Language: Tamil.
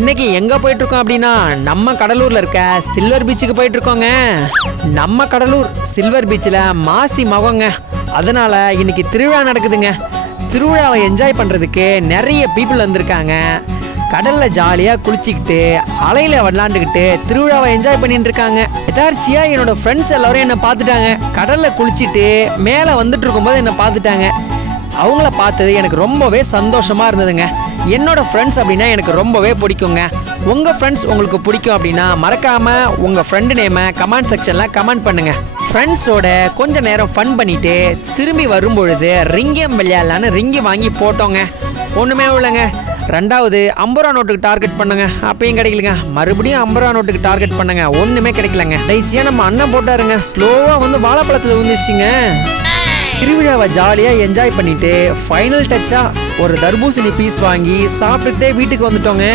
இன்னைக்கு எங்க போயிட்டு இருக்கோம் அப்படின்னா நம்ம கடலூர்ல இருக்க சில்வர் பீச்சுக்கு போயிட்டு இருக்கோங்க. நம்ம கடலூர் சில்வர் பீச்சில் மாசி மகங்க, அதனால இன்னைக்கு திருவிழா நடக்குதுங்க. திருவிழாவை என்ஜாய் பண்றதுக்கு நிறைய பீப்புள் வந்திருக்காங்க. கடல்ல ஜாலியா குளிச்சுக்கிட்டு அலையில விளாண்டுக்கிட்டு திருவிழாவை என்ஜாய் பண்ணிட்டு இருக்காங்க. எதார்ச்சியா என்னோட ஃப்ரெண்ட்ஸ் எல்லாரும் என்ன பார்த்துட்டாங்க. கடல்ல குளிச்சுட்டு மேலே வந்துட்டு இருக்கும்போது என்ன பார்த்துட்டாங்க. அவங்கள பார்த்தது எனக்கு ரொம்பவே சந்தோஷமா இருந்ததுங்க. என்னோட ஃப்ரெண்ட்ஸ் அப்படின்னா எனக்கு ரொம்பவே பிடிக்குங்க. உங்கள் ஃப்ரெண்ட்ஸ் உங்களுக்கு பிடிக்கும் அப்படின்னா மறக்காம உங்கள் ஃப்ரெண்டு நேமை கமெண்ட் செக்ஷனில் கமெண்ட் பண்ணுங்க. ஃப்ரெண்ட்ஸோட கொஞ்ச நேரம் ஃபன் பண்ணிட்டு திரும்பி வரும்பொழுது ரிங்கேம் விளையாடலான்னு ரிங்கி வாங்கி போட்டோங்க. ஒன்றுமே இல்லைங்க. ரெண்டாவது 50 ரூபா நோட்டுக்கு டார்கெட் பண்ணுங்க, அப்பயும் கிடைக்கலங்க. மறுபடியும் 50 ரூபா நோட்டுக்கு டார்கெட் பண்ணுங்க, ஒன்றுமே கிடைக்கலங்க. டைஸியாக நம்ம அண்ணன் போட்டாருங்க, ஸ்லோவாக வந்து வாழைப்பழத்தில் விழுந்துச்சுங்க. திருவிழாவை ஜாலியாக என்ஜாய் பண்ணிட்டு ஃபைனல் டச்சாக ஒரு தர்பூசணி பீஸ் வாங்கி சாப்பிட்டுட்டே வீட்டுக்கு வந்துட்டோங்க.